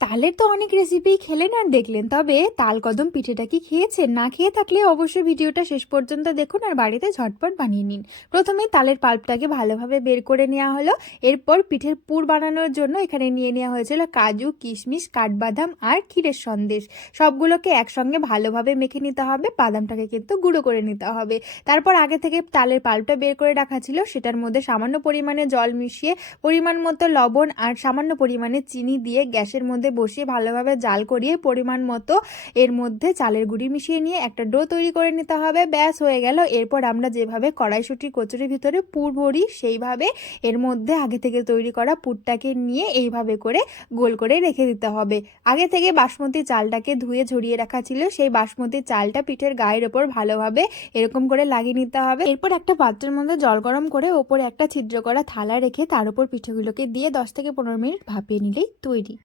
তালের তো অনেক রেসিপি খেলেন আর দেখলেন, তবে তালকদম পিঠেটা কি খেয়েছেন? না খেয়ে থাকলে অবশ্যই ভিডিওটা শেষ পর্যন্ত দেখুন আর বাড়িতে ঝটপট বানিয়ে নিন। প্রথমে তালের পাল্পটাকে ভালোভাবে বের করে নেওয়া হলো। এরপর পিঠের পুর বানানোর জন্য এখানে নিয়ে নেওয়া হয়েছিল কাজু, কিশমিশ, কাঠবাদাম আর ক্ষীরের সন্দেশ। সবগুলোকে একসঙ্গে ভালোভাবে মেখে নিতে হবে। বাদামটাকে কিন্তু গুঁড়ো করে নিতে হবে। তারপর আগে থেকে তালের পাল্পটা বের করে রাখা ছিল, সেটার মধ্যে সামান্য পরিমাণে জল মিশিয়ে পরিমাণ মতো লবণ আর সামান্য পরিমাণে চিনি দিয়ে গ্যাসের মধ্যে বসিয়ে ভালোভাবে জাল করিয়ে পরিমাণ মতো এর মধ্যে চালের গুঁড়ি মিশিয়ে নিয়ে একটা ডো তৈরি করে নিতে হবে। ব্যাস হয়ে গেল। এরপর আমরা যেভাবে কড়াইশুঁটির কচুরির ভিতরে পুর ভরি, সেইভাবে এর মধ্যে আগে থেকে তৈরি করা পুরটাকে নিয়ে এইভাবে করে গোল করে রেখে দিতে হবে। আগে থেকে বাসমতি চালটাকে ধুয়ে ঝরিয়ে রাখা ছিল, সেই বাসমতি চালটা পিঠের গায়ের ওপর ভালোভাবে এরকম করে লাগিয়ে নিতে হবে। এরপর একটা পাত্রের মধ্যে জল গরম করে ওপরে একটা ছিদ্র করা থালা রেখে তার উপর পিঠেগুলোকে দিয়ে 10 থেকে 15 মিনিট ভাপিয়ে নিলেই তৈরি।